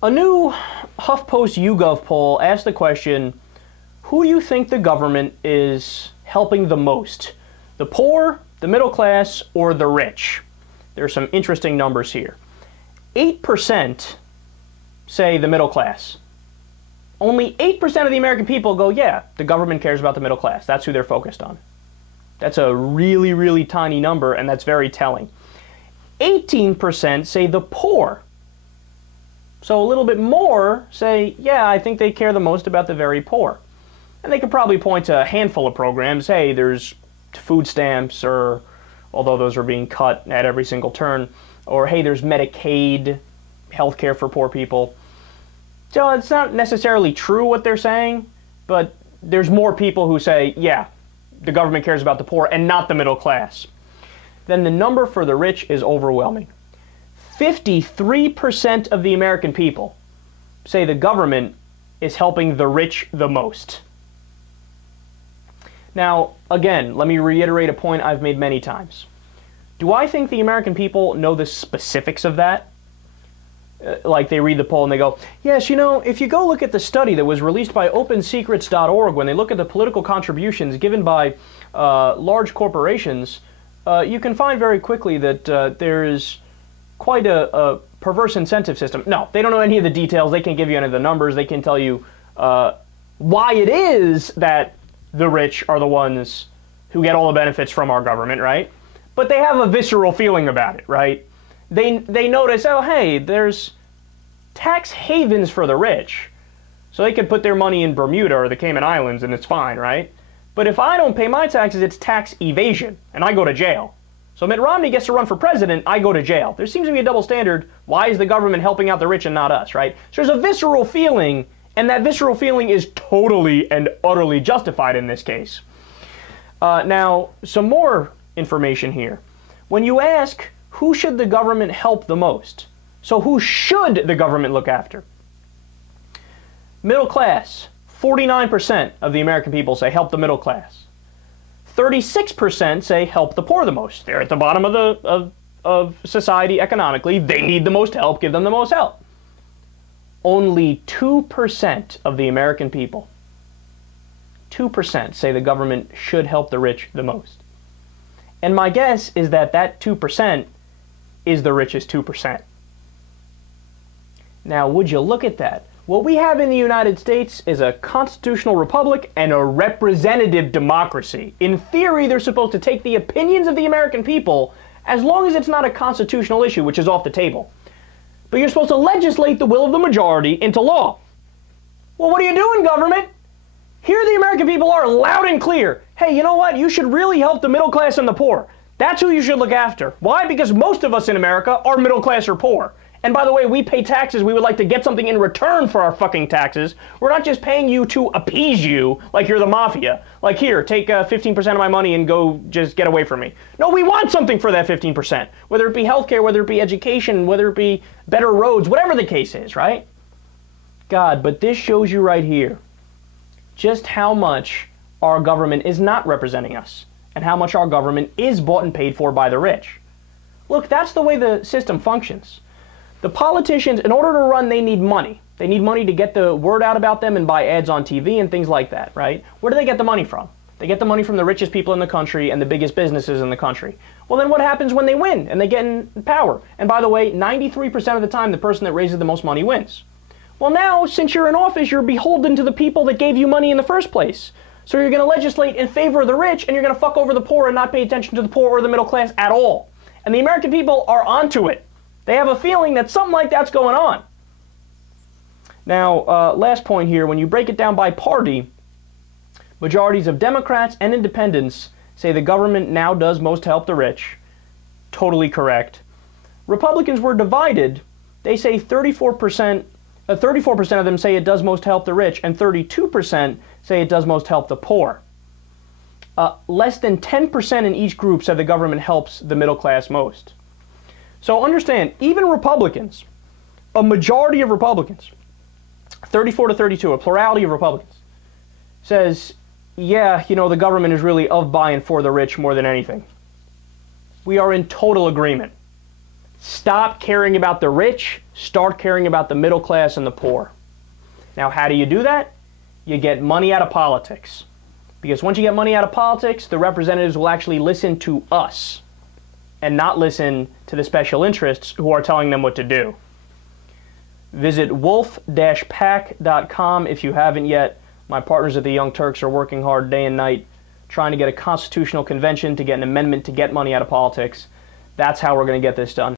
A new HuffPost YouGov poll asked the question, who do you think the government is helping the most? The poor, the middle class, or the rich? There are some interesting numbers here. 8% say the middle class. Only 8% of the American people go, yeah, the government cares about the middle class. That's who they're focused on. That's a really, really tiny number, and that's very telling. 18% say the poor. So a little bit more say, yeah, I think they care the most about the very poor. And they could probably point to a handful of programs. Hey, there's food stamps, or although those are being cut at every single turn, or hey, there's Medicaid, health care for poor people. So it's not necessarily true what they're saying, but there's more people who say, yeah, the government cares about the poor and not the middle class. Then the number for the rich is overwhelming. 53% of the American people say the government is helping the rich the most. Now, again, let me reiterate a point I've made many times. Do I think the American people know the specifics of that? Like they read the poll and they go, yes, you know, if you go look at the study that was released by OpenSecrets.org, when they look at the political contributions given by large corporations, you can find very quickly that there is quite a perverse incentive system. No, they don't know any of the details. They can't give you any of the numbers. They can tell you why it is that the rich are the ones who get all the benefits from our government, right? But they have a visceral feeling about it, right? They notice, oh, hey, there's tax havens for the rich. So they could put their money in Bermuda or the Cayman Islands and it's fine, right? But if I don't pay my taxes, it's tax evasion and I go to jail. So Mitt Romney gets to run for president, I go to jail. There seems to be a double standard. Why is the government helping out the rich and not us, right? So there's a visceral feeling, and that visceral feeling is totally and utterly justified in this case. Now, some more information here. When you ask, who should the government help the most? So who should the government look after? Middle class. 49% of the American people say help the middle class. 36% say help the poor the most. They're at the bottom of society economically. They need the most help. Give them the most help. Only 2% of the American people, 2% say the government should help the rich the most. And my guess is that that 2% is the richest 2%. Now, would you look at that? What we have in the United States is a constitutional republic and a representative democracy. In theory, they're supposed to take the opinions of the American people as long as it's not a constitutional issue, which is off the table. But you're supposed to legislate the will of the majority into law. Well, what are you doing, government? Here the American people are loud and clear. Hey, you know what? You should really help the middle class and the poor. That's who you should look after. Why? Because most of us in America are middle class or poor. And by the way, we pay taxes. We would like to get something in return for our fucking taxes. We're not just paying you to appease you like you're the mafia. Like, here, take 15% of my money and go just get away from me. No, we want something for that 15%. Whether it be healthcare, whether it be education, whether it be better roads, whatever the case is, right? God, but this shows you right here just how much our government is not representing us and how much our government is bought and paid for by the rich. Look, that's the way the system functions. The politicians, in order to run, they need money. They need money to get the word out about them and buy ads on TV and things like that, right? Where do they get the money from? They get the money from the richest people in the country and the biggest businesses in the country. Well, then what happens when they win and they get in power? And by the way, 93% of the time, the person that raises the most money wins. Well, now, since you're in office, you're beholden to the people that gave you money in the first place. So you're going to legislate in favor of the rich, and you're going to fuck over the poor and not pay attention to the poor or the middle class at all. And the American people are onto it. They have a feeling that something like that's going on. Now, last point here, when you break it down by party, majorities of Democrats and independents say the government now does most to help the rich. Totally correct. Republicans were divided. They say 34% of them say it does most to help the rich, and 32% say it does most to help the poor. Less than 10% in each group said the government helps the middle class most. So understand, even Republicans, a majority of Republicans, 34 to 32, a plurality of Republicans, says, yeah, you know, the government is really of, by, and for the rich more than anything. We are in total agreement. Stop caring about the rich, start caring about the middle class and the poor. Now, how do you do that? You get money out of politics. Because once you get money out of politics, the representatives will actually listen to us and not listen to the special interests who are telling them what to do. Visit wolf-pac.com if you haven't yet. My partners at the Young Turks are working hard day and night trying to get a constitutional convention to get an amendment to get money out of politics. That's how we're going to get this done.